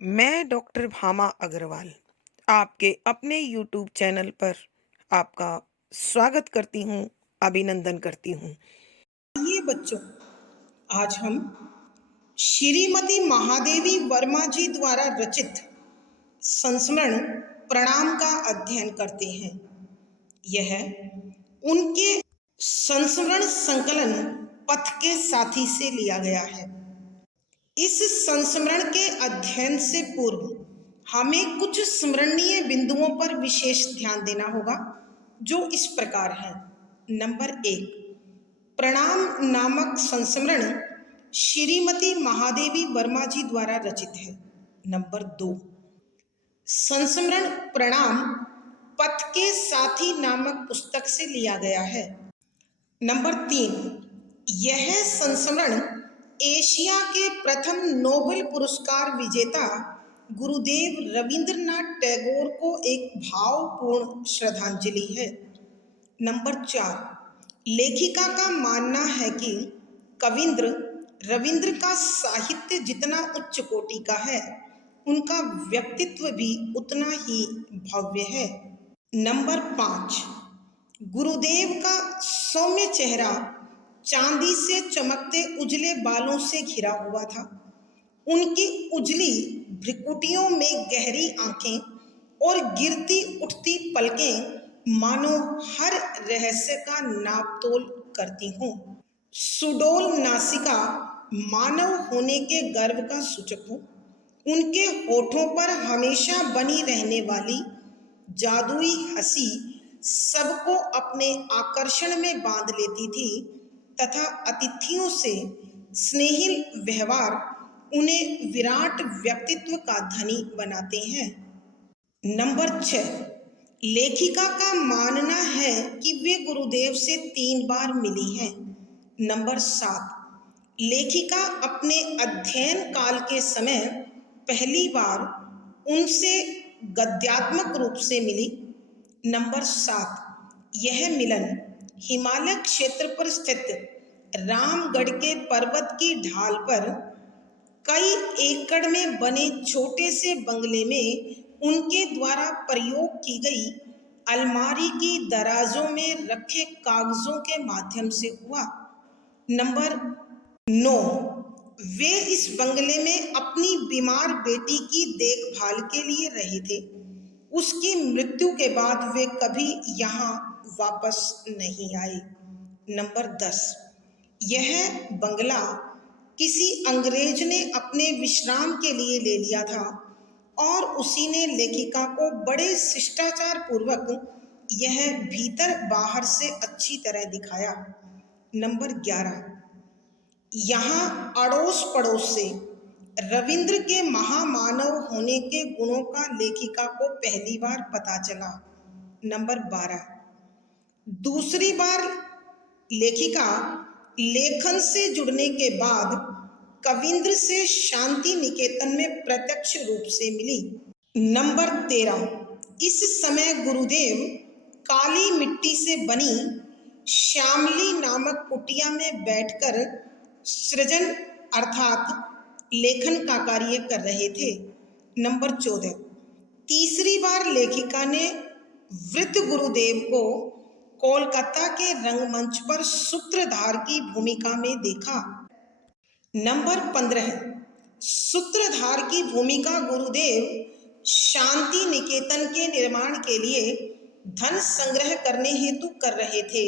मैं डॉक्टर भामा अग्रवाल आपके अपने यूट्यूब चैनल पर आपका स्वागत करती हूँ, अभिनंदन करती हूँ। ये बच्चों, आज हम श्रीमती महादेवी वर्मा जी द्वारा रचित संस्मरण प्रणाम का अध्ययन करते हैं। यह उनके संस्मरण संकलन पथ के साथी से लिया गया है। इस संस्मरण के अध्ययन से पूर्व हमें कुछ स्मरणीय बिंदुओं पर विशेष ध्यान देना होगा, जो इस प्रकार हैं। नंबर 1, प्रणाम नामक संस्मरण श्रीमती महादेवी वर्मा जी द्वारा रचित है। नंबर 2, संस्मरण प्रणाम पथ के साथी नामक पुस्तक से लिया गया है। नंबर 3, यह संस्मरण एशिया के प्रथम नोबेल पुरस्कार विजेता गुरुदेव रविंद्रनाथ टैगोर को एक भावपूर्ण श्रद्धांजलि है। नंबर 4, लेखिका का मानना है कि कविंद्र रविंद्र का साहित्य जितना उच्च कोटि का है, उनका व्यक्तित्व भी उतना ही भव्य है। नंबर 5, गुरुदेव का सौम्य चेहरा चांदी से चमकते उजले बालों से घिरा हुआ था। उनकी उजली भ्रुकुटियों में गहरी आंखें और गिरती उठती पलकें मानो हर रहस्य का नापतोल करती हों। सुडौल नासिका मानव होने के गर्व का सूचक हो। उनके होठों पर हमेशा बनी रहने वाली जादुई हंसी सबको अपने आकर्षण में बांध लेती थी तथा अतिथियों से स्नेहिल व्यवहार उन्हें विराट व्यक्तित्व का धनी बनाते हैं। नंबर 6, लेखिका का मानना है कि वे गुरुदेव से 3 बार मिली हैं। नंबर 7, लेखिका अपने अध्ययन काल के समय पहली बार उनसे गद्यात्मक रूप से मिली। नंबर 7, यह मिलन हिमालय क्षेत्र पर स्थित रामगढ़ के पर्वत की ढाल पर कई एकड़ में बने छोटे से बंगले में उनके द्वारा प्रयोग की गई अलमारी की दराजों में रखे कागजों के माध्यम से हुआ। नंबर 9, वे इस बंगले में अपनी बीमार बेटी की देखभाल के लिए रहे थे। उसकी मृत्यु के बाद वे कभी यहाँ वापस नहीं आए। नंबर 10, यह बंगला किसी अंग्रेज ने अपने विश्राम के लिए ले लिया था और उसी ने लेखिका को बड़े शिष्टाचार पूर्वक यह भीतर बाहर से अच्छी तरह दिखाया। नंबर 11, यहाँ अड़ोस पड़ोस से रविंद्र के महामानव होने के गुणों का लेखिका को पहली बार पता चला। नंबर 12, दूसरी बार लेखिका लेखन से जुड़ने के बाद कविंद्र से शांति निकेतन में प्रत्यक्ष रूप से मिली। नंबर 13, इस समय गुरुदेव काली मिट्टी से बनी श्यामली नामक कुटिया में बैठकर सृजन अर्थात लेखन का कार्य कर रहे थे। नंबर 14, तीसरी बार लेखिका ने वृद्ध गुरुदेव को कोलकाता के रंगमंच पर सूत्रधार की भूमिका में देखा। नंबर 15, सूत्रधार की भूमिका गुरुदेव शांति निकेतन के निर्माण के लिए धन संग्रह करने हेतु कर रहे थे।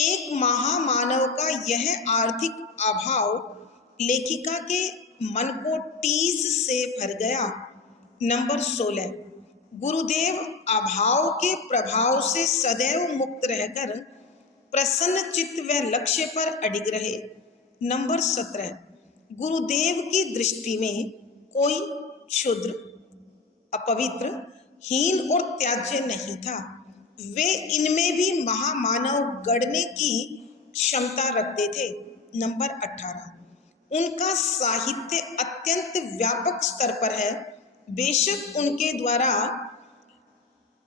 एक महामानव का यह आर्थिक अभाव लेखिका के मन को टीस से भर गया। नंबर 16, गुरुदेव अभाव के प्रभाव से सदैव मुक्त रहकर प्रसन्न चित्त व लक्ष्य पर अडिग रहे। नंबर 17, गुरुदेव की दृष्टि में कोई क्षुद्र, अपवित्र, हीन और त्याज्य नहीं था। वे इनमें भी महामानव गढ़ने की क्षमता रखते थे। नंबर 18, उनका साहित्य अत्यंत व्यापक स्तर पर है। बेशक उनके द्वारा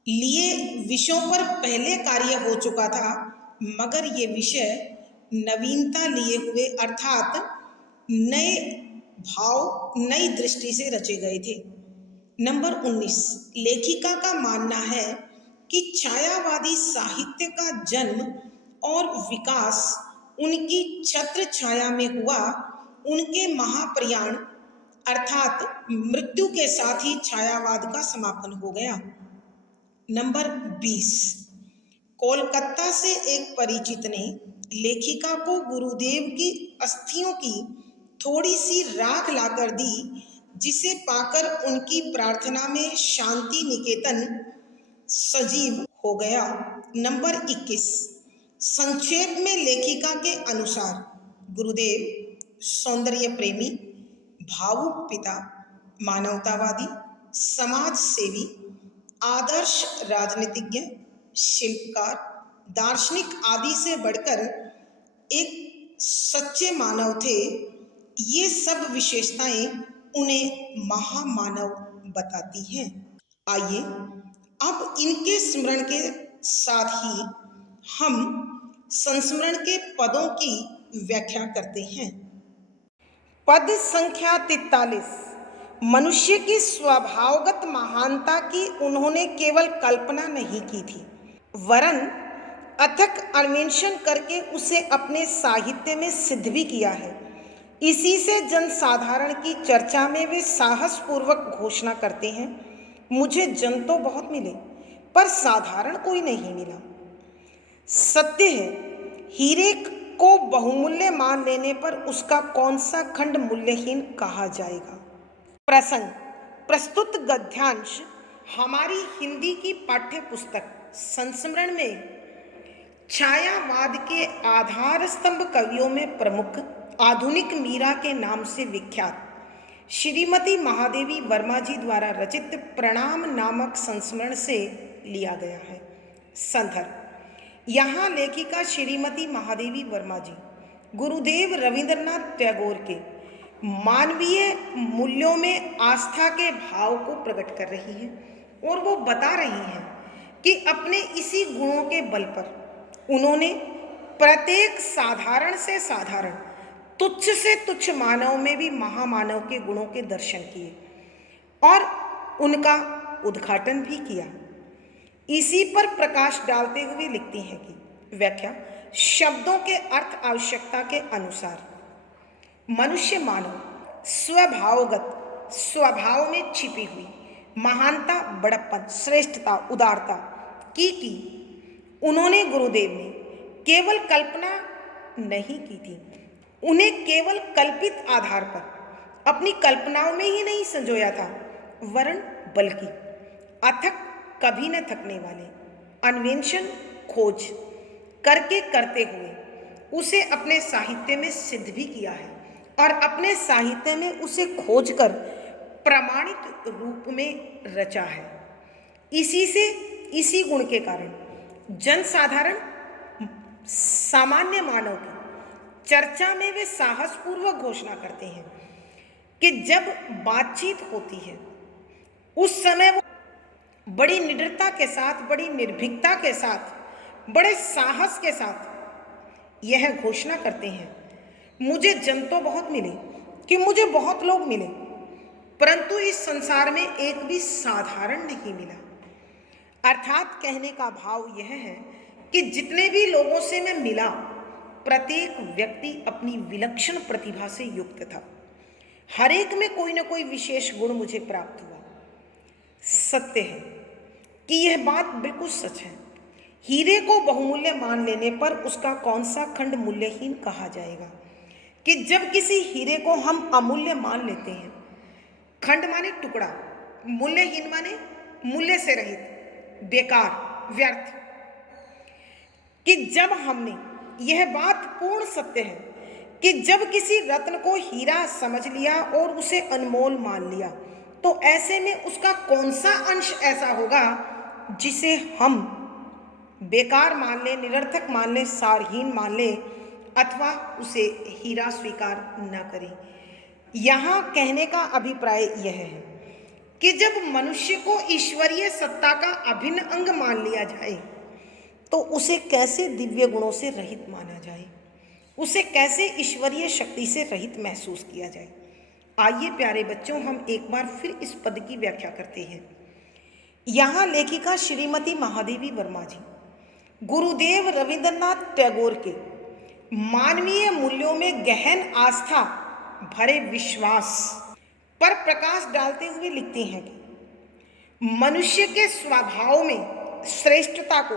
लिए विषयों पर पहले कार्य हो चुका था, मगर ये विषय नवीनता लिए हुए अर्थात नए भाव नई दृष्टि से रचे गए थे। नंबर 19, लेखिका का मानना है कि छायावादी साहित्य का जन्म और विकास उनकी छत्र छाया में हुआ। उनके महाप्रयाण अर्थात मृत्यु के साथ ही छायावाद का समापन हो गया। नंबर 20, कोलकाता से एक परिचित ने लेखिका को गुरुदेव की अस्थियों की थोड़ी सी राख लाकर दी, जिसे पाकर उनकी प्रार्थना में शांति निकेतन सजीव हो गया। नंबर 21, संक्षेप में लेखिका के अनुसार गुरुदेव सौंदर्य प्रेमी, भावुक पिता, मानवतावादी, समाज सेवी, आदर्श राजनीतिज्ञ, शिल्पकार, दार्शनिक आदि से बढ़कर एक सच्चे मानव थे। ये सब विशेषताएं उन्हें महामानव बताती हैं। आइए अब इनके स्मरण के साथ ही हम संस्मरण के पदों की व्याख्या करते हैं। पद संख्या 43। मनुष्य की स्वभावगत महानता की उन्होंने केवल कल्पना नहीं की थी, वरन अथक अन्वेषण करके उसे अपने साहित्य में सिद्ध भी किया है। इसी से जनसाधारण की चर्चा में वे साहस पूर्वक घोषणा करते हैं, मुझे जन तो बहुत मिले पर साधारण कोई नहीं मिला। सत्य है, हीरे को बहुमूल्य मान लेने पर उसका कौन सा खंड मूल्यहीन कहा जाएगा। प्रसंग प्रस्तुत गद्यांश हमारी हिंदी की पाठ्य पुस्तक संस्मरण में छायावाद के आधार स्तंभ कवियों में प्रमुख आधुनिक मीरा के नाम से विख्यात श्रीमती महादेवी वर्मा जी द्वारा रचित प्रणाम नामक संस्मरण से लिया गया है। संदर्भ, यहाँ लेखिका श्रीमती महादेवी वर्मा जी गुरुदेव रविंद्रनाथ टैगोर के मानवीय मूल्यों में आस्था के भाव को प्रकट कर रही हैं और वो बता रही हैं कि अपने इसी गुणों के बल पर उन्होंने प्रत्येक साधारण से साधारण, तुच्छ से तुच्छ मानव में भी महामानव के गुणों के दर्शन किए और उनका उद्घाटन भी किया। इसी पर प्रकाश डालते हुए लिखती हैं कि व्याख्या शब्दों के अर्थ आवश्यकता के अनुसार मनुष्य मानव स्वभावगत स्वभाव में छिपी हुई महानता, बड़प्पन, श्रेष्ठता, उदारता की उन्होंने गुरुदेव ने केवल कल्पना नहीं की थी, उन्हें केवल कल्पित आधार पर अपनी कल्पनाओं में ही नहीं संजोया था, वरन बल्कि अथक, कभी न थकने वाले अन्वेषण खोज करके करते हुए उसे अपने साहित्य में सिद्ध भी किया है और अपने साहित्य में उसे खोजकर प्रमाणित रूप में रचा है। इसी गुण के कारण जनसाधारण सामान्य मानव की चर्चा में वे साहसपूर्वक घोषणा करते हैं कि जब बातचीत होती है उस समय वो बड़ी निडरता के साथ, बड़ी निर्भीकता के साथ, बड़े साहस के साथ यह घोषणा करते हैं, मुझे जन तो बहुत मिले, कि मुझे बहुत लोग मिले, परंतु इस संसार में एक भी साधारण नहीं मिला। अर्थात कहने का भाव यह है कि जितने भी लोगों से मैं मिला, प्रत्येक व्यक्ति अपनी विलक्षण प्रतिभा से युक्त था, हर एक में कोई न कोई विशेष गुण मुझे प्राप्त हुआ। सत्य है कि यह बात बिल्कुल सच है। हीरे को बहुमूल्य मान लेने पर उसका कौन सा खंड मूल्यहीन कहा जाएगा, कि जब किसी हीरे को हम अमूल्य मान लेते हैं, खंड माने टुकड़ा, मूल्यहीन माने मूल्य से रहित, बेकार, व्यर्थ, कि जब हमने यह बात पूर्ण सत्य है कि जब किसी रत्न को हीरा समझ लिया और उसे अनमोल मान लिया, तो ऐसे में उसका कौन सा अंश ऐसा होगा जिसे हम बेकार मान ले, निरर्थक मान ले, सारहीन मान ले अथवा उसे हीरा स्वीकार न करें। यहाँ कहने का अभिप्राय यह है कि जब मनुष्य को ईश्वरीय सत्ता का अभिन्न अंग मान लिया जाए तो उसे कैसे दिव्य गुणों से रहित माना जाए, उसे कैसे ईश्वरीय शक्ति से रहित महसूस किया जाए। आइए प्यारे बच्चों, हम एक बार फिर इस पद की व्याख्या करते हैं। यहाँ लेखिका श्रीमती महादेवी वर्मा जी गुरुदेव रविंद्रनाथ टैगोर के मानवीय मूल्यों में गहन आस्था भरे विश्वास पर प्रकाश डालते हुए लिखते हैं कि मनुष्य के स्वभाव में श्रेष्ठता को,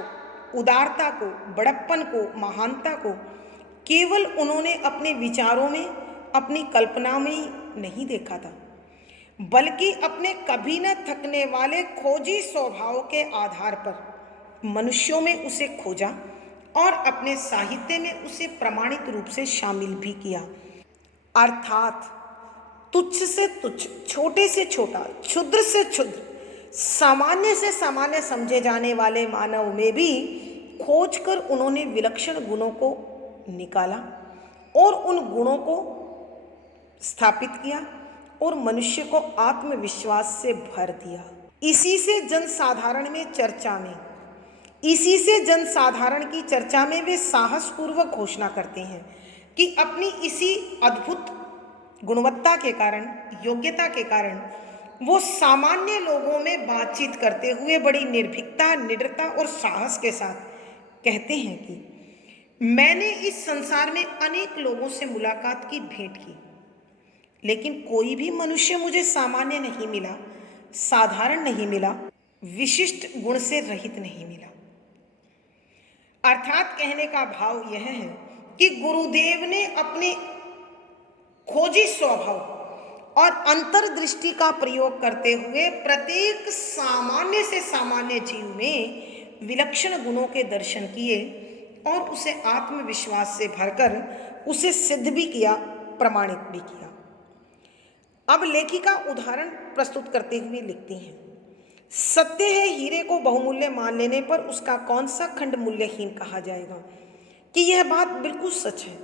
उदारता को, बड़प्पन को, महानता को केवल उन्होंने अपने विचारों में, अपनी कल्पना में ही नहीं देखा था, बल्कि अपने कभी न थकने वाले खोजी स्वभाव के आधार पर मनुष्यों में उसे खोजा और अपने साहित्य में उसे प्रमाणित रूप से शामिल भी किया। अर्थात तुच्छ से तुच्छ, छोटे से छोटा, क्षुद्र से क्षुद्र, सामान्य से सामान्य समझे जाने वाले मानव में भी खोजकर उन्होंने विलक्षण गुणों को निकाला और उन गुणों को स्थापित किया और मनुष्य को आत्मविश्वास से भर दिया। इसी से जनसाधारण की चर्चा में वे साहसपूर्वक घोषणा करते हैं कि अपनी इसी अद्भुत गुणवत्ता के कारण, योग्यता के कारण वो सामान्य लोगों में बातचीत करते हुए बड़ी निर्भीकता, निडरता और साहस के साथ कहते हैं कि मैंने इस संसार में अनेक लोगों से मुलाकात की, भेंट की, लेकिन कोई भी मनुष्य मुझे सामान्य नहीं मिला, साधारण नहीं मिला, विशिष्ट गुण से रहित नहीं मिला। अर्थात कहने का भाव यह है कि गुरुदेव ने अपने खोजी स्वभाव और अंतर्दृष्टि का प्रयोग करते हुए प्रत्येक सामान्य से सामान्य जीव में विलक्षण गुणों के दर्शन किए और उसे आत्मविश्वास से भरकर उसे सिद्ध भी किया, प्रमाणित भी किया। अब लेखिका उदाहरण प्रस्तुत करते हुए लिखती हैं, सत्य है हीरे को बहुमूल्य मान लेने पर उसका कौन सा खंड मूल्यहीन कहा जाएगा। कि यह बात बिल्कुल सच है।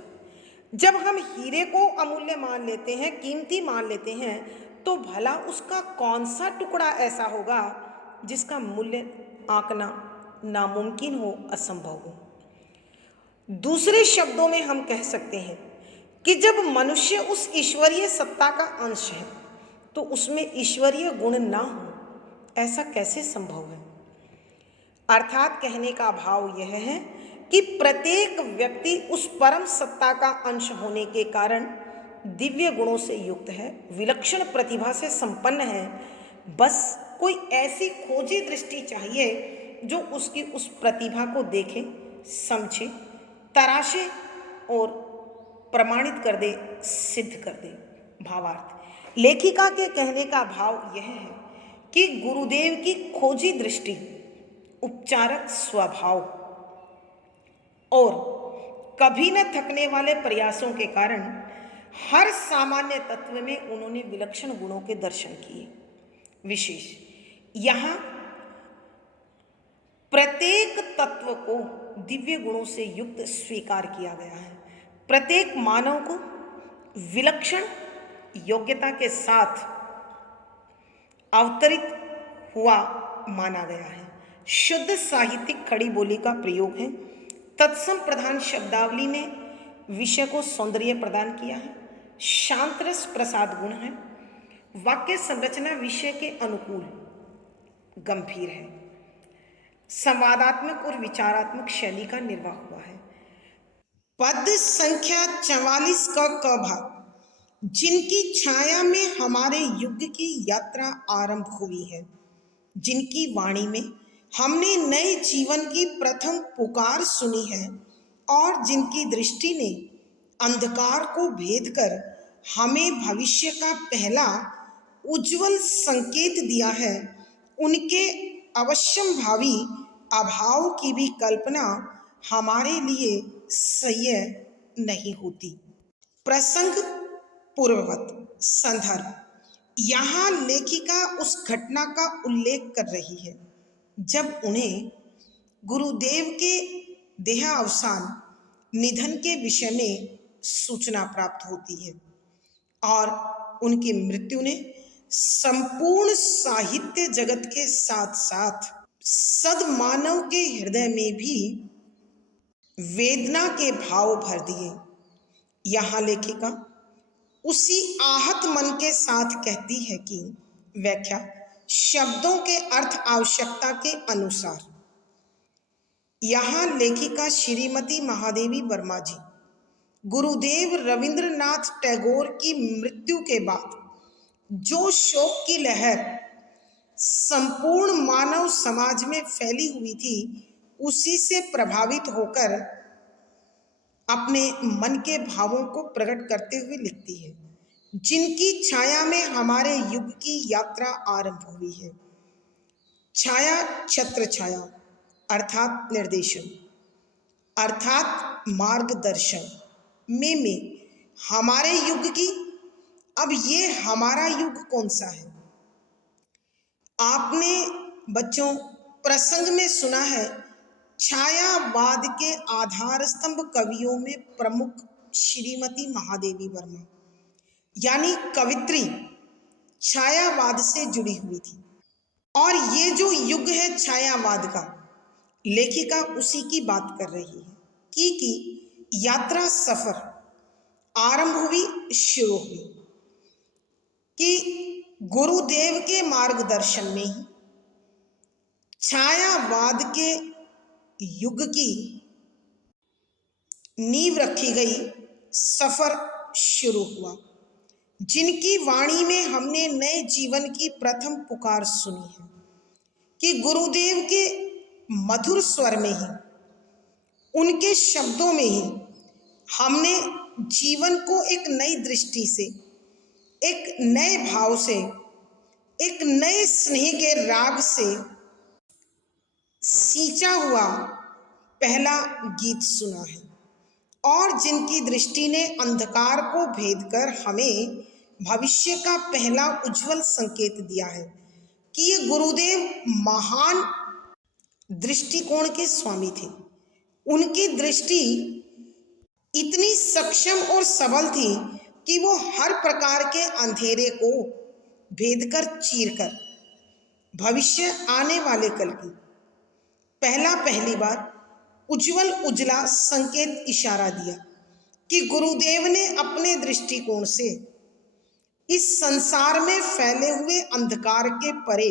जब हम हीरे को अमूल्य मान लेते हैं, कीमती मान लेते हैं, तो भला उसका कौन सा टुकड़ा ऐसा होगा जिसका मूल्य आंकना नामुमकिन हो, असंभव हो। दूसरे शब्दों में हम कह सकते हैं कि जब मनुष्य उस ईश्वरीय सत्ता का अंश है तो उसमें ईश्वरीय गुण ना हो, ऐसा कैसे संभव है। अर्थात कहने का भाव यह है कि प्रत्येक व्यक्ति उस परम सत्ता का अंश होने के कारण दिव्य गुणों से युक्त है, विलक्षण प्रतिभा से संपन्न है। बस कोई ऐसी खोजी दृष्टि चाहिए जो उसकी उस प्रतिभा को देखे, समझे, तराशे और प्रमाणित कर दे, सिद्ध कर दे। भावार्थ, लेखिका के कहने का भाव यह है कि गुरुदेव की खोजी दृष्टि, उपचारक स्वभाव और कभी न थकने वाले प्रयासों के कारण हर सामान्य तत्व में उन्होंने विलक्षण गुणों के दर्शन किए। विशेष यहाँ प्रत्येक तत्व को दिव्य गुणों से युक्त स्वीकार किया गया है। प्रत्येक मानव को विलक्षण योग्यता के साथ अवतरित हुआ माना गया है। शुद्ध साहित्यिक खड़ी बोली का प्रयोग है। तत्सम प्रधान शब्दावली ने विषय को सौंदर्य प्रदान किया है। शांत रस प्रसाद गुण है। वाक्य संरचना विषय के अनुकूल गंभीर है। संवादात्मक और विचारात्मक शैली का निर्वाह हुआ है। पद संख्या 44 का क भाग, जिनकी छाया में हमारे युग की यात्रा आरंभ हुई है, जिनकी वाणी में हमने नए जीवन की प्रथम पुकार सुनी है और जिनकी दृष्टि ने अंधकार को भेद कर हमें भविष्य का पहला उज्जवल संकेत दिया है, उनके अवश्यम भावी अभाव की भी कल्पना हमारे लिए सह्य नहीं होती। प्रसंग पूर्ववत संदर्भ, यहाँ लेखिका उस घटना का उल्लेख कर रही है जब उन्हें गुरुदेव के देहावसान, निधन के विषय में सूचना प्राप्त होती है और उनकी मृत्यु ने संपूर्ण साहित्य जगत के साथ साथ सदमानव के हृदय में भी वेदना के भाव भर दिए। यहाँ लेखिका उसी आहत मन के साथ कहती है कि व्याख्या शब्दों के अर्थ आवश्यकता के अनुसार। यहाँ लेखिका श्रीमती महादेवी वर्मा जी गुरुदेव रविंद्रनाथ टैगोर की मृत्यु के बाद जो शोक की लहर संपूर्ण मानव समाज में फैली हुई थी, उसी से प्रभावित होकर अपने मन के भावों को प्रकट करते हुए लिखती है, जिनकी छाया में हमारे युग की यात्रा आरंभ हुई है। छाया छत्र छाया अर्थात निर्देशन अर्थात मार्गदर्शन में हमारे युग की। अब ये हमारा युग कौन सा है? आपने बच्चों प्रसंग में सुना है, छायावाद के आधार स्तंभ कवियों में प्रमुख श्रीमती महादेवी वर्मा यानी कवित्री छायावाद से जुड़ी हुई थी। और ये जो युग है छायावाद का, लेखिका उसी की बात कर रही है कि यात्रा सफर आरंभ हुई, शुरू हुई कि गुरुदेव के मार्गदर्शन में ही छायावाद के युग की नींव रखी गई, सफर शुरू हुआ, जिनकी वाणी में हमने नए जीवन की प्रथम पुकार सुनी है कि गुरुदेव के मधुर स्वर में ही, उनके शब्दों में ही हमने जीवन को एक नई दृष्टि से, एक नए भाव से, एक नए स्नेह के राग से सींचा हुआ पहला गीत सुना है, और जिनकी दृष्टि ने अंधकार को भेद कर हमें भविष्य का पहला उज्जवल संकेत दिया है कि ये गुरुदेव महान दृष्टिकोण के स्वामी थे। उनकी दृष्टि इतनी सक्षम और सबल थी कि वो हर प्रकार के अंधेरे को भेद कर चीर कर भविष्य आने वाले कल की पहली बार उज्जवल उजला संकेत इशारा दिया कि गुरुदेव ने अपने दृष्टिकोण से इस संसार में फैले हुए अंधकार के परे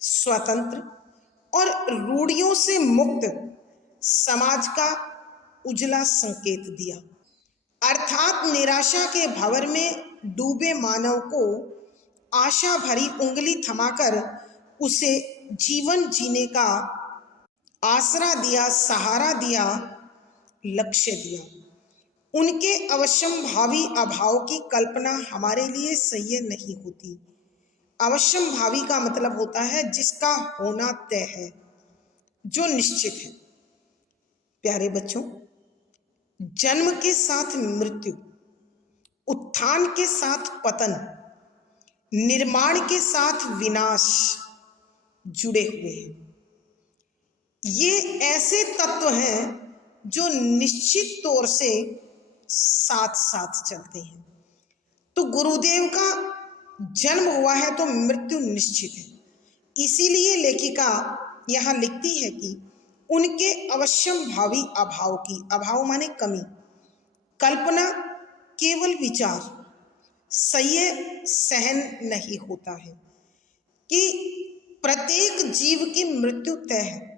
स्वतंत्र और रूढ़ियों से मुक्त समाज का उजला संकेत दिया, अर्थात निराशा के भंवर में डूबे मानव को आशा भरी उंगली थमाकर उसे जीवन जीने का आसरा दिया, सहारा दिया, लक्ष्य दिया। उनके अवश्यम भावी अभाव की कल्पना हमारे लिए सह्य नहीं होती। अवश्यम भावी का मतलब होता है जिसका होना तय है, जो निश्चित है। प्यारे बच्चों, जन्म के साथ मृत्यु, उत्थान के साथ पतन, निर्माण के साथ विनाश जुड़े हुए हैं। ये ऐसे तत्व हैं जो निश्चित तौर से साथ साथ चलते हैं। तो गुरुदेव का जन्म हुआ है तो मृत्यु निश्चित है। इसीलिए लेखिका यहाँ लिखती है कि उनके अवश्यम भावी अभाव की, अभाव माने कमी, कल्पना केवल विचार सह्य सहन नहीं होता है कि प्रत्येक जीव की मृत्यु तय है,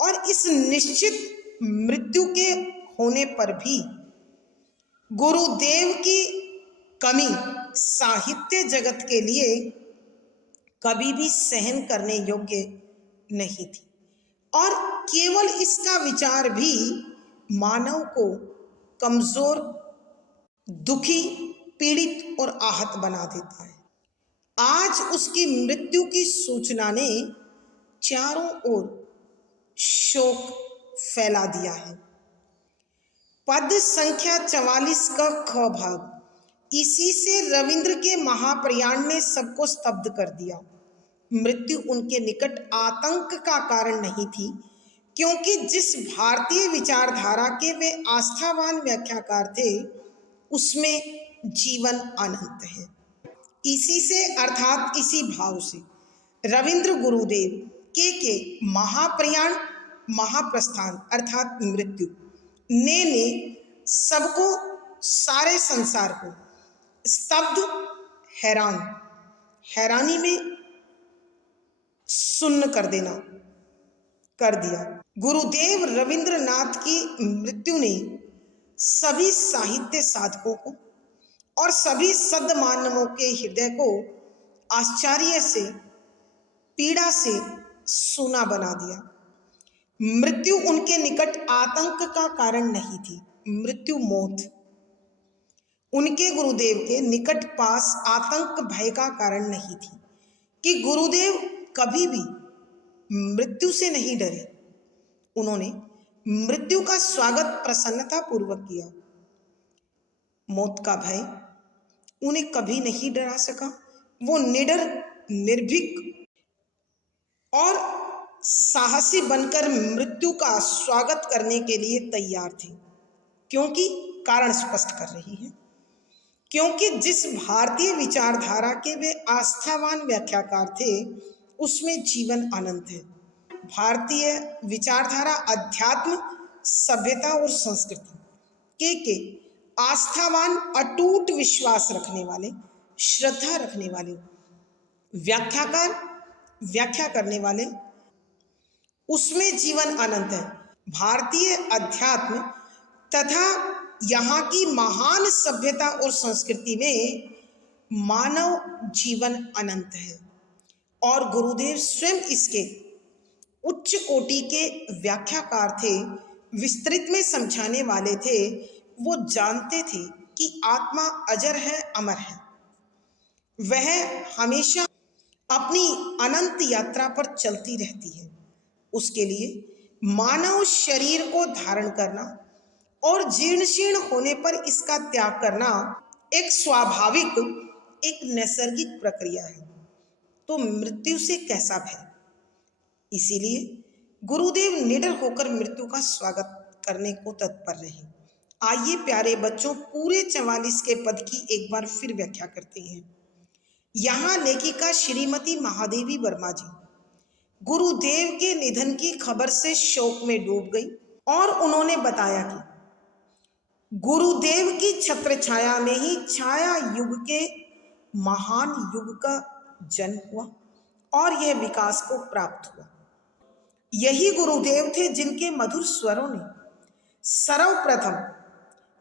और इस निश्चित मृत्यु के होने पर भी गुरुदेव की कमी साहित्य जगत के लिए कभी भी सहन करने योग्य नहीं थी, और केवल इसका विचार भी मानव को कमजोर, दुखी, पीड़ित और आहत बना देता है। आज उसकी मृत्यु की सूचना ने चारों ओर शोक फैला दिया है। पद संख्या 44 का ख भाग, इसी से रविंद्र के महाप्रयाण ने सबको स्तब्ध कर दिया। मृत्यु उनके निकट आतंक का कारण नहीं थी, क्योंकि जिस भारतीय विचारधारा के वे आस्थावान व्याख्याकार थे, उसमें जीवन अनंत है। इसी से अर्थात इसी भाव से रविंद्र गुरुदेव के महाप्रयाण, महाप्रस्थान अर्थात मृत्यु ने सबको, सारे संसार को स्तब्ध, हैरान, हैरानी में सुन्न कर देना कर दिया। गुरुदेव रविंद्रनाथ की मृत्यु ने सभी साहित्य साधकों को और सभी सद्मानवों के हृदय को आश्चर्य से, पीड़ा से सूना बना दिया। मृत्यु उनके निकट आतंक का कारण नहीं थी, मृत्यु मौत उनके गुरुदेव के निकट पास आतंक भय का कारण नहीं थी कि गुरुदेव कभी भी मृत्यु से नहीं डरे। उन्होंने मृत्यु का स्वागत प्रसन्नता पूर्वक किया। मौत का भय उन्हें कभी नहीं डरा सका। वो निडर, निर्भीक और साहसी बनकर मृत्यु का स्वागत करने के लिए तैयार थे। क्योंकि कारण स्पष्ट कर रही है, क्योंकि जिस भारतीय विचारधारा के वे आस्थावान व्याख्याकार थे उसमें जीवन अनंत है। भारतीय विचारधारा अध्यात्म, सभ्यता और संस्कृति के आस्थावान, अटूट विश्वास रखने वाले, श्रद्धा रखने वाले व्याख्याकार, व्याख्या करने वाले, उसमें जीवन अनंत है। भारतीय अध्यात्म तथा यहाँ की महान सभ्यता और संस्कृति में मानव जीवन अनंत है और गुरुदेव स्वयं इसके उच्च कोटि के व्याख्याकार थे, विस्तृत में समझाने वाले थे। वो जानते थे कि आत्मा अजर है, अमर है, वह हमेशा अपनी अनंत यात्रा पर चलती रहती है। उसके लिए मानव शरीर को धारण करना और जीर्ण शीर्ण होने पर इसका त्याग करना एक स्वाभाविक, एक नैसर्गिक प्रक्रिया है। तो मृत्यु से कैसा भय? इसीलिए गुरुदेव निडर होकर मृत्यु का स्वागत करने को तत्पर रहे। आइए प्यारे बच्चों, पूरे 44 के पद की एक बार फिर व्याख्या करते हैं। यहाँ लेखिका श्रीमती महादेवी वर्मा जी गुरुदेव के निधन की खबर से शोक में डूब गई और उन्होंने बताया कि गुरुदेव की छत्र छाया में ही छाया युग के महान युग का जन्म हुआ और यह विकास को प्राप्त हुआ। यही गुरुदेव थे जिनके मधुर स्वरों ने सर्वप्रथम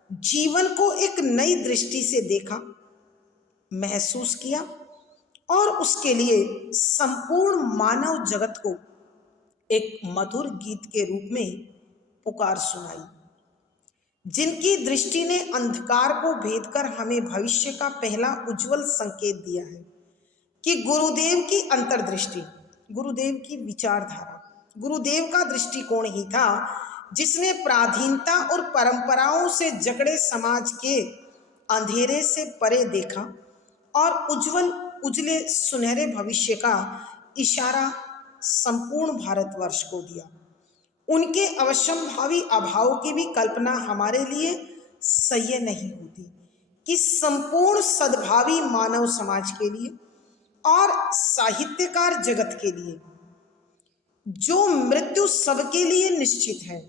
जीवन को एक नई दृष्टि से देखा, महसूस किया और उसके लिए संपूर्ण मानव जगत को एक मधुर गीत के रूप में पुकार सुनाई। जिनकी दृष्टि ने अंधकार को भेद कर हमें भविष्य का पहला उज्जवल संकेत दिया है कि गुरुदेव की अंतर्दृष्टि, गुरुदेव की विचारधारा, गुरुदेव का दृष्टिकोण ही था जिसने पराधीनता और परंपराओं से जकड़े समाज के अंधेरे से परे देखा और उज्जवल, उजले, सुनहरे भविष्य का इशारा संपूर्ण भारतवर्ष को दिया। उनके अवश्यंभावी अभाव की भी कल्पना हमारे लिए सह्य नहीं होती कि संपूर्ण सद्भावी मानव समाज के लिए और साहित्यकार जगत के लिए जो मृत्यु सबके लिए निश्चित है,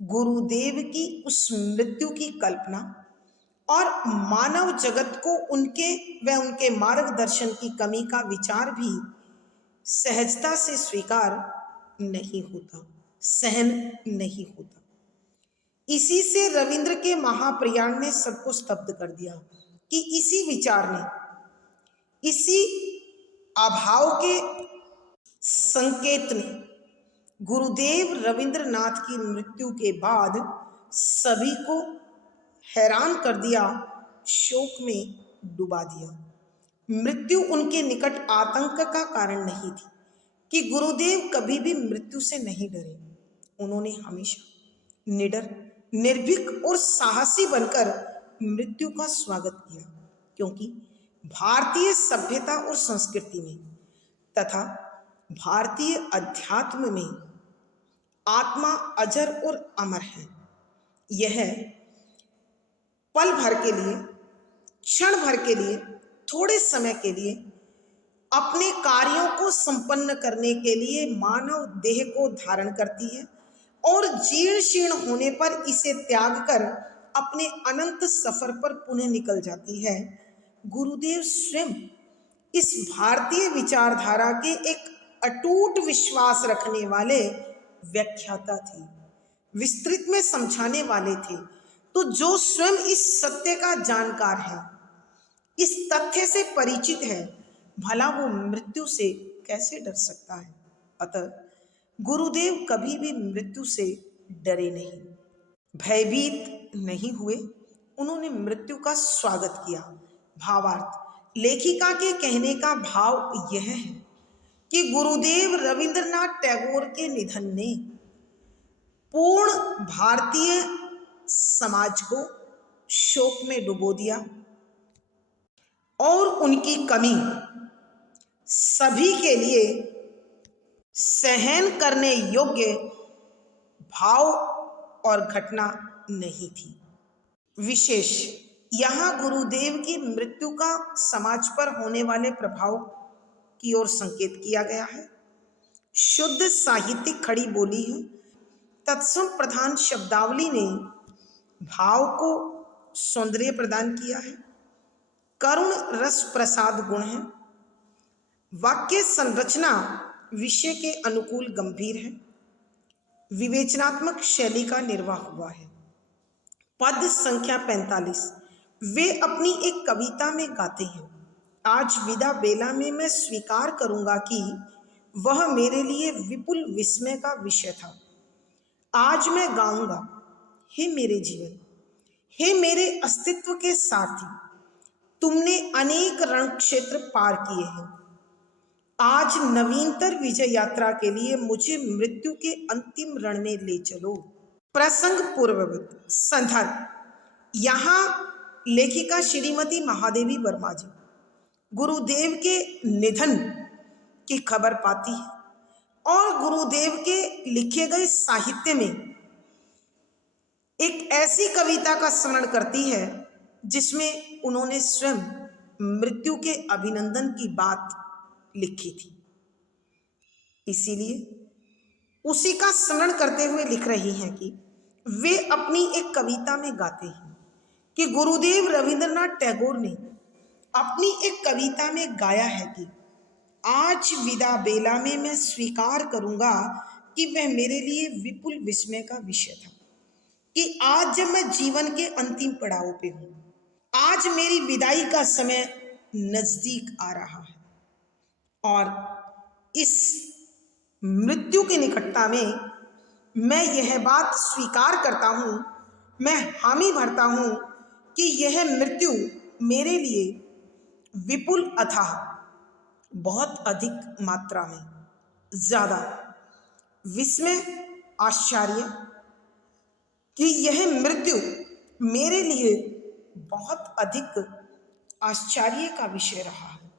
गुरुदेव की उस मृत्यु की कल्पना और मानव जगत को उनके व उनके मार्गदर्शन की कमी का विचार भी सहजता से स्वीकार नहीं होता, सहन नहीं होता। इसी से रविंद्र के महाप्रयाण ने सबको स्तब्ध कर दिया कि इसी विचार ने, इसी अभाव के संकेत ने गुरुदेव रविंद्रनाथ की मृत्यु के बाद सभी को हैरान कर दिया, शोक में डुबा दिया। मृत्यु उनके निकट आतंक का कारण नहीं थी कि गुरुदेव कभी भी मृत्यु से नहीं डरे। उन्होंने हमेशा निडर, निर्भीक और साहसी बनकर मृत्यु का स्वागत किया, क्योंकि भारतीय सभ्यता और संस्कृति में तथा भारतीय अध्यात्म में आत्मा अजर और अमर है। यह पल भर के लिए, क्षण भर के लिए, थोड़े समय के लिए अपने कार्यों को संपन्न करने के लिए मानव देह को धारण करती है और जीर्ण शीर्ण होने पर इसे त्याग कर अपने अनंत सफर पर पुनः निकल जाती है। गुरुदेव स्वयं इस भारतीय विचारधारा के एक अटूट विश्वास रखने वाले व्याख्याता थे, विस्तृत में समझाने वाले थे। तो जो स्वयं इस सत्य का जानकार है, इस तथ्य से परिचित है, भला वो मृत्यु से कैसे डर सकता है। अतः गुरुदेव कभी भी मृत्यु से डरे नहीं, भयभीत नहीं हुए, उन्होंने मृत्यु का स्वागत किया। भावार्थ, लेखिका के कहने का भाव यह है कि गुरुदेव रविंद्रनाथ टैगोर के निधन ने पूर्ण भारतीय समाज को शोक में डुबो दिया और उनकी कमी सभी के लिए सहन करने योग्य भाव और घटना नहीं थी। विशेष यहाँ गुरुदेव की मृत्यु का समाज पर होने वाले प्रभाव की ओर संकेत किया गया है। शुद्ध साहित्यिक खड़ी बोली है, तत्सम प्रधान शब्दावली ने भाव को सौंदर्य प्रदान किया है, करुण रस प्रसाद गुण है, वाक्य संरचना विषय के अनुकूल गंभीर है, विवेचनात्मक शैली का निर्वाह हुआ है। पद संख्या 45 वे अपनी एक कविता में गाते हैं, आज विदा बेला में मैं स्वीकार करूंगा कि वह मेरे लिए विपुल विस्मय का विषय था। आज मैं गाऊंगा, हे मेरे जीवन, हे मेरे अस्तित्व के साथी, तुमने अनेक रण क्षेत्र पार किए हैं। आज नवीनतर विजय यात्रा के लिए मुझे मृत्यु के अंतिम रण में ले चलो। प्रसंग पूर्ववत संदर्भ, यहाँ लेखिका श्रीमती महादेवी वर्मा जी गुरुदेव के निधन की खबर पाती है और गुरुदेव के लिखे गए साहित्य में एक ऐसी कविता का स्मरण करती है जिसमें उन्होंने स्वयं मृत्यु के अभिनंदन की बात लिखी थी। इसीलिए उसी का स्मरण करते हुए लिख रही हैं कि वे अपनी एक कविता में गाते हैं कि गुरुदेव रविंद्रनाथ टैगोर ने अपनी एक कविता में गाया है कि आज विदा बेला में मैं स्वीकार करूंगा कि वह मेरे लिए विपुल विस्मय का विषय था, कि आज जब मैं जीवन के अंतिम पड़ाव पे हूं, आज मेरी विदाई का समय नजदीक आ रहा है और इस मृत्यु की निकटता में मैं यह बात स्वीकार करता हूं, मैं हामी भरता हूं कि यह मृत्यु मेरे लिए विपुल अथाह बहुत अधिक मात्रा में ज्यादा विस्मय आश्चर्य कि यह मृत्यु मेरे लिए बहुत अधिक आश्चर्य का विषय रहा है।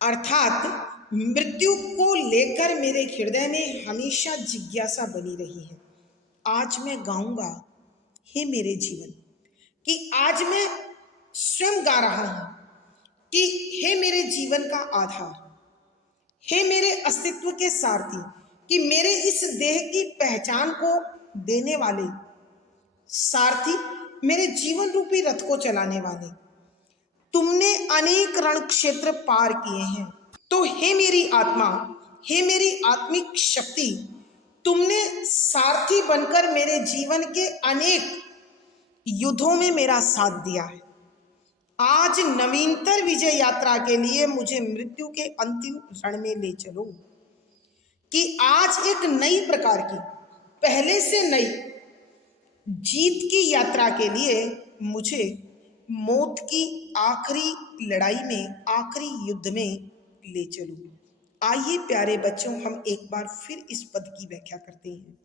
अर्थात मृत्यु को लेकर मेरे हृदय में हमेशा जिज्ञासा बनी रही है। आज मैं गाऊंगा, हे मेरे जीवन, कि आज मैं स्वयं गा रहा हूं कि हे मेरे जीवन का आधार, हे मेरे अस्तित्व के सारथी, कि मेरे इस देह की पहचान को देने वाले सारथी, मेरे जीवन रूपी रथ को चलाने वाले, तुमने अनेक रण क्षेत्र पार किए हैं। तो हे मेरी आत्मा, हे मेरी आत्मिक शक्ति, तुमने सारथी बनकर मेरे जीवन के अनेक युद्धों में मेरा साथ दिया है। आज नवीनतर विजय यात्रा के लिए मुझे मृत्यु के अंतिम रण में ले चलो, कि आज एक नई प्रकार की, पहले से नई जीत की यात्रा के लिए मुझे मौत की आखिरी लड़ाई में, आखिरी युद्ध में ले चलो। आइए प्यारे बच्चों, हम एक बार फिर इस पद की व्याख्या करते हैं।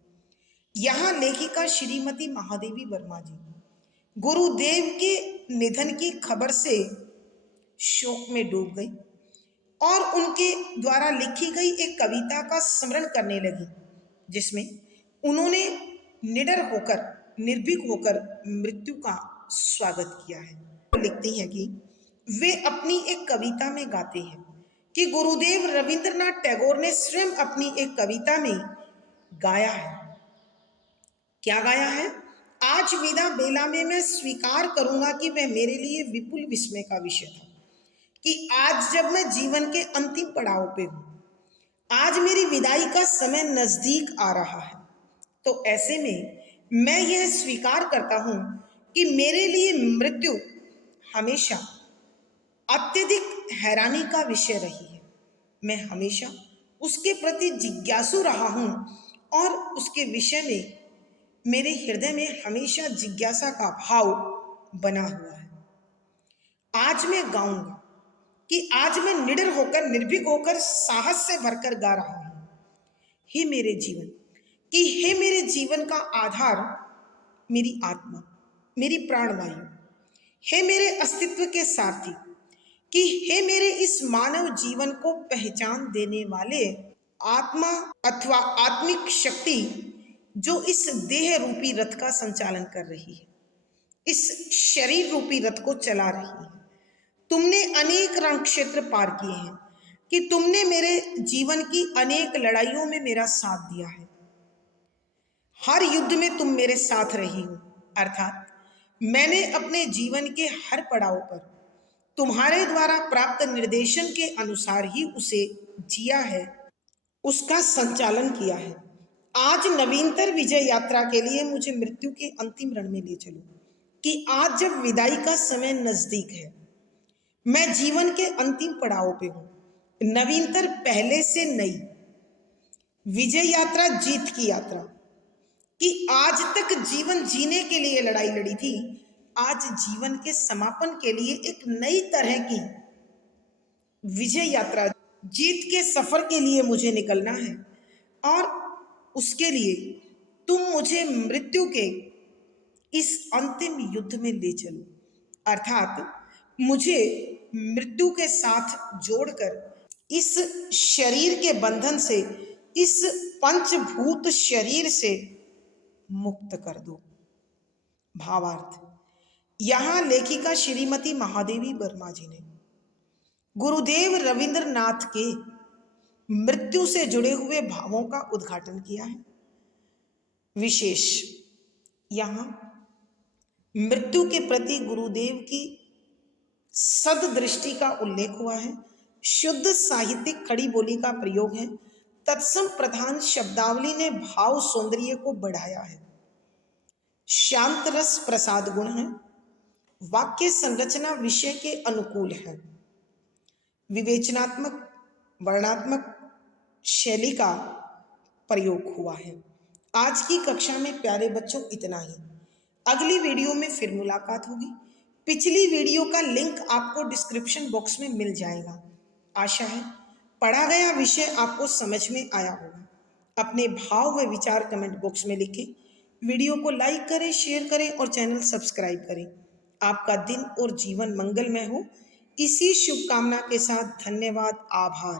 यहाँ लेखिका श्रीमती महादेवी वर्मा जी गुरुदेव के निधन की खबर से शोक में डूब गई और उनके द्वारा लिखी गई एक कविता का स्मरण करने लगी, जिसमें उन्होंने निडर होकर, निर्भीक होकर मृत्यु का स्वागत किया है। लिखती हैं कि वे अपनी एक कविता में गाते हैं कि गुरुदेव रविंद्रनाथ टैगोर ने स्वयं अपनी एक कविता में गाया है। क्या गाया है? आज विदा बेला में मैं स्वीकार करूंगा कि वह मेरे लिए विपुल विस्मय का विषय था कि आज जब मैं जीवन के अंतिम पड़ाव पे हूं, आज मेरी विदाई का समय नजदीक आ रहा है, तो ऐसे में मैं यह स्वीकार करता हूं कि मेरे लिए मृत्यु हमेशा अत्यधिक हैरानी का विषय रही है। मैं हमेशा उसके प्रति जिज्ञासु रहा हूं और उसके विषय में मेरे हृदय में हमेशा जिज्ञासा का भाव बना हुआ है। आज मैं गाऊंगा कि आज मैं निडर होकर, निर्भीक होकर, साहस से भरकर गा रहा हूं। हे मेरे जीवन, कि हे मेरे जीवन का आधार, मेरी आत्मा, मेरी प्राणवायु, हे मेरे अस्तित्व के सारथी, कि हे मेरे इस मानव जीवन को पहचान देने वाले आत्मा अथवा आत्मिक शक्ति जो इस देह रूपी रथ का संचालन कर रही है, इस शरीर रूपी रथ को चला रही है। तुमने अनेक रण क्षेत्र पार किए हैं, कि तुमने मेरे जीवन की अनेक लड़ाइयों में मेरा साथ दिया है। हर युद्ध में तुम मेरे साथ रही हो, अर्थात मैंने अपने जीवन के हर पड़ाव पर तुम्हारे द्वारा प्राप्त निर्देशन के अनुसार ही उसे जिया है, उसका संचालन किया है। आज नवीनतर विजय यात्रा के लिए मुझे मृत्यु के अंतिम रण में ले चलो, कि आज जब विदाई का समय नजदीक है, मैं जीवन के अंतिम पड़ाव पे हूं, नवीनतर, पहले से नई विजय यात्रा, जीत की यात्रा, कि आज तक जीवन जीने के लिए लड़ाई लड़ी थी, आज जीवन के समापन के लिए एक नई तरह की विजय यात्रा, जीत के सफर के लिए मुझे निकलना है। और उसके लिए तुम मुझे मृत्यु के इस अंतिम युद्ध में ले चलो, अर्थात मुझे मृत्यु के साथ जोड़कर इस शरीर के बंधन से, इस पंचभूत शरीर से मुक्त कर दो। भावार्थ, यहां लेखिका श्रीमती महादेवी वर्मा जी ने गुरुदेव रविंद्रनाथ के मृत्यु से जुड़े हुए भावों का उद्घाटन किया है। विशेष यहां मृत्यु के प्रति गुरुदेव की सददृष्टि का उल्लेख हुआ है। शुद्ध साहित्यिक खड़ी बोली का प्रयोग है। तत्सम प्रधान शब्दावली ने भाव सौंदर्य को बढ़ाया है। शांत रस प्रसाद गुण है। वाक्य संरचना विषय के अनुकूल है। विवेचनात्मक वर्णात्मक शैली का प्रयोग हुआ है। आज की कक्षा में प्यारे बच्चों इतना ही। अगली वीडियो में फिर मुलाकात होगी। पिछली वीडियो का लिंक आपको डिस्क्रिप्शन बॉक्स में मिल जाएगा। आशा है पढ़ा गया विषय आपको समझ में आया होगा। अपने भाव व विचार कमेंट बॉक्स में लिखें। वीडियो को लाइक करें, शेयर करें और चैनल सब्सक्राइब करें। आपका दिन और जीवन मंगलमय हो, इसी शुभकामना के साथ धन्यवाद, आभार।